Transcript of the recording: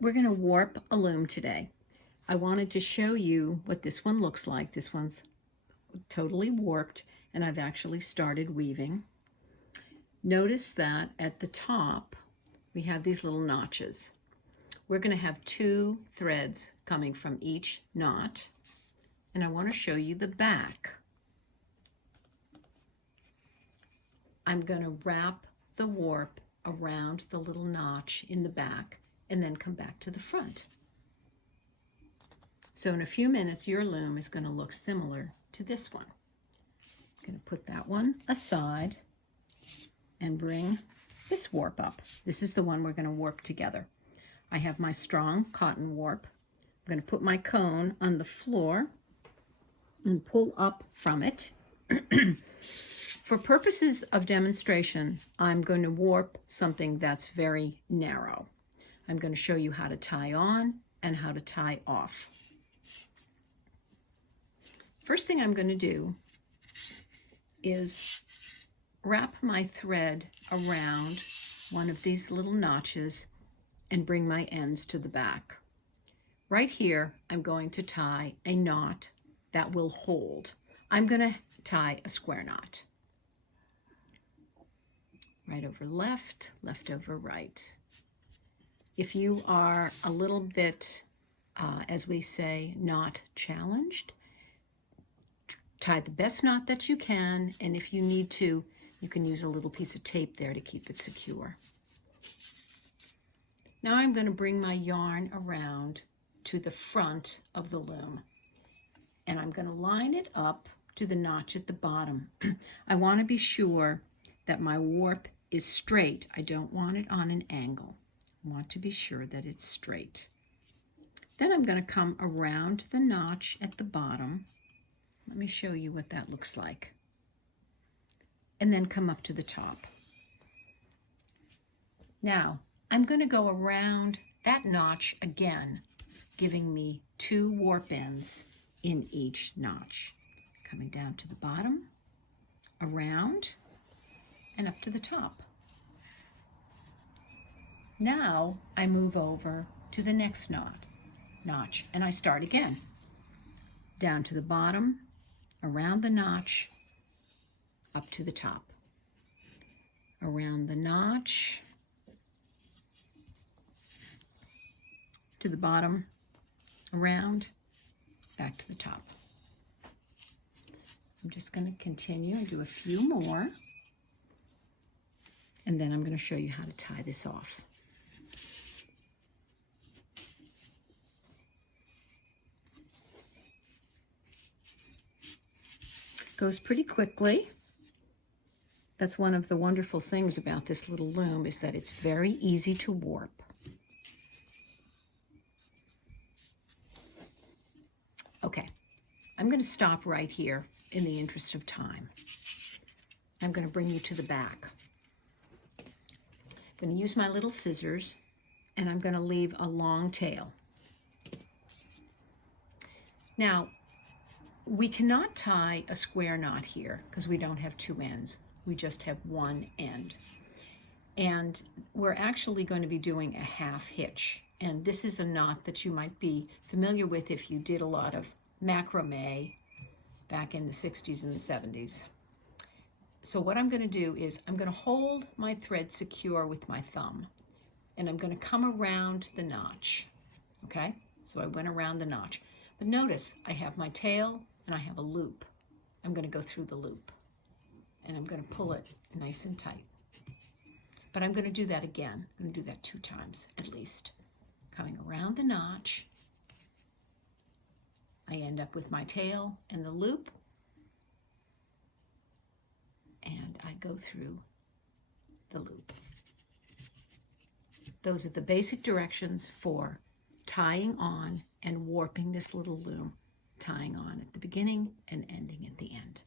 We're going to warp a loom today. I wanted to show you what this one looks like. This one's totally warped, and I've actually started weaving. Notice that at the top we have these little notches. We're going to have 2 threads coming from each knot, and I want to show you the back. I'm going to wrap the warp around the little notch in the back and then come back to the front. So in a few minutes your loom is going to look similar to this one. I'm going to put that one aside and bring this warp up. This is the one we're going to warp together. I have my strong cotton warp. I'm going to put my cone on the floor and pull up from it. For purposes of demonstration, I'm going to warp something that's very narrow. I'm going to show you how to tie on and how to tie off. First thing I'm going to do is wrap my thread around one of these little notches and bring my ends to the back. Right here, I'm going to tie a knot that will hold. I'm going to tie a square knot. Right over left, left over right. If you are a little bit, as we say, not challenged, tie the best knot that you can, and if you need to, you can use a little piece of tape there to keep it secure. Now I'm going to bring my yarn around to the front of the loom, and I'm going to line it up to the notch at the bottom. I want to be sure that my warp is straight. I don't want it on an angle. I want to be sure that it's straight. Then I'm going to come around the notch at the bottom. Let me show you what that looks like. And then come up to the top. Now, I'm going to go around that notch again, giving me 2 warp ends in each notch. Coming down to the bottom, around, and up to the top. Now I move over to the next notch, and I start again. Down to the bottom, around the notch, up to the top. Around the notch, to the bottom, around, back to the top. I'm just going to continue and do a few more, and then I'm going to show you how to tie this off. Goes pretty quickly. That's one of the wonderful things about this little loom, is that it's very easy to warp. Okay, I'm going to stop right here in the interest of time. I'm going to bring you to the back. I'm going to use my little scissors, and I'm going to leave a long tail. Now, we cannot tie a square knot here because we don't have 2 ends. We just have 1 end. And we're actually going to be doing a half hitch. And this is a knot that you might be familiar with if you did a lot of macrame back in the 60s and the 70s. So what I'm going to do is I'm going to hold my thread secure with my thumb, and I'm going to come around the notch. Okay? So I went around the notch. But notice I have my tail and I have a loop. I'm going to go through the loop, and I'm going to pull it nice and tight. But I'm going to do that again. I'm going to do that 2 times at least. Coming around the notch, I end up with my tail and the loop, and I go through the loop. Those are the basic directions for tying on and warping this little loom, tying on at the beginning and ending at the end.